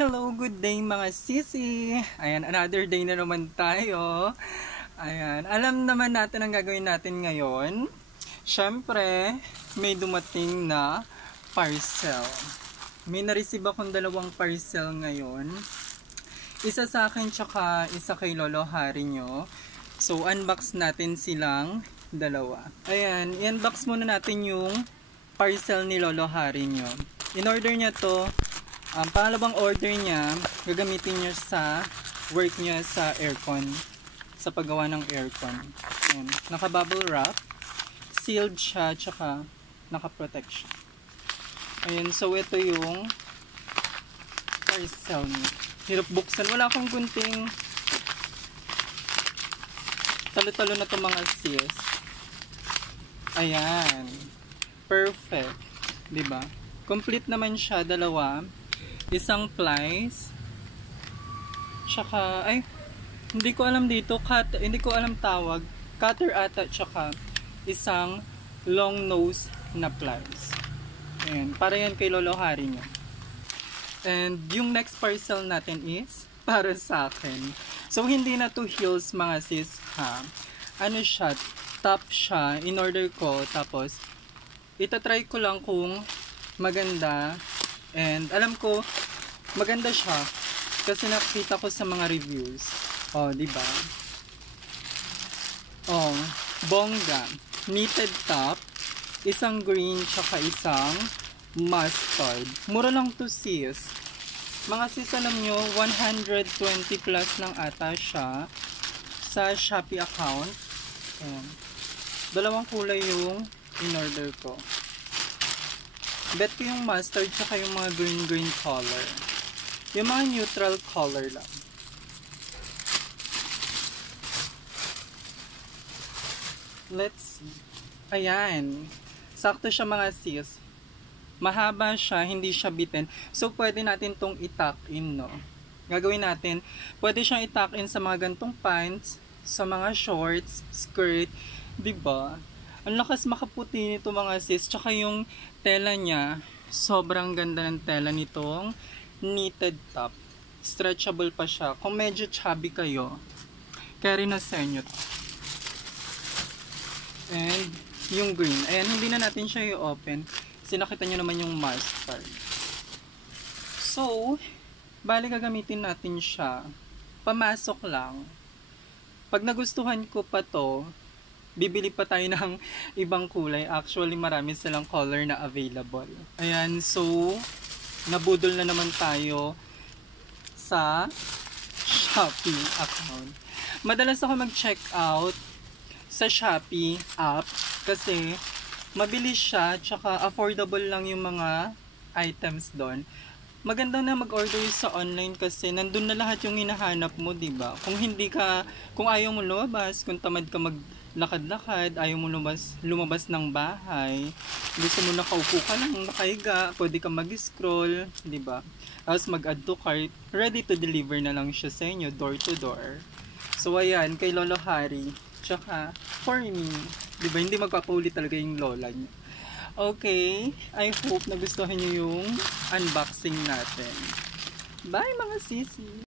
Hello, good day mga sisi! Ayan, another day na naman tayo. Ayan, alam naman natin ang gagawin natin ngayon. Siyempre, may dumating na parcel. May na-receive akong dalawang parcel ngayon. Isa sa akin tsaka isa kay Lolo Hari nyo. So, unbox natin silang dalawa. Ayan, i-unbox muna natin yung parcel ni Lolo Hari nyo. In-order niya to. Ang pangalawang order niya, gagamitin niya sa work niya sa aircon, sa paggawa ng aircon. Ayan. Naka-bubble wrap, sealed siya, tsaka naka-protect siya. Ayan, so ito yung parcel niya. Hirap buksan. Wala akong gunting. Talo-talo na ito mga sis. Ayan. Perfect. Diba? Complete naman siya, dalawa. Isang plies, tsaka, hindi ko alam dito, hindi ko alam tawag, cutter ata, tsaka isang long nose na plies. Ayan, para yan kay Lolo Hari niya. And yung next parcel natin is para sa akin. So, hindi na to heels mga sis, ha? Ano siya, top siya, in order ko, tapos, itatry ko lang kung maganda. And alam ko maganda siya kasi nakita ko sa mga reviews. Oh, di ba? Oh, bongga. Knitted top, isang green tsaka isang mustard. Mura lang to sis. Mga sis, alam nyo, 120 plus lang ata siya sa Shopee account. Ayan. Dalawang kulay yung in-order ko. Bet ko yung mustard tsaka yung mga green color. Yung mga neutral color lang. Let's see. Ayan. Sakto siya mga sis. Mahaba siya, hindi siya bitin. So, pwede natin tong i-tuck in, no? Gagawin natin, pwede siyang i-tuck in sa mga gantong pants, sa mga shorts, skirt, diba? Ang lakas makaputi nito mga sis. Tsaka yung tela niya, sobrang ganda ng tela nitong knitted top. Stretchable pa siya. Kung medyo chubby kayo, carry na sa inyo to. And yung green. Ayan, hindi na natin siya i-open. Sinakita nyo naman yung mustard. So, bali gagamitin natin siya. Pamasok lang. Pag nagustuhan ko pa to, bibili pa tayo ng ibang kulay. Actually, marami silang color na available. Ayan, so, nabudol na naman tayo sa Shopee account. Madalas ako mag-check out sa Shopee app kasi mabilis siya, tsaka affordable lang yung mga items doon. Maganda na mag-order sa online kasi nandun na lahat yung hinahanap mo, diba? Kung ayaw mo lumabas, kung tamad ka lakad-lakad, ayaw mo lumabas ng bahay, gusto mo nakaupo ka lang, nakahiga, pwede ka mag-scroll, diba? Tapos mag-add to cart, ready to deliver na lang siya sa inyo, door to door. So, ayan, kay Lolo Hari, tsaka for me, diba, hindi magpapaulit talaga yung lola niya. Okay, I hope nagustuhan niyo yung unboxing natin. Bye mga sisi!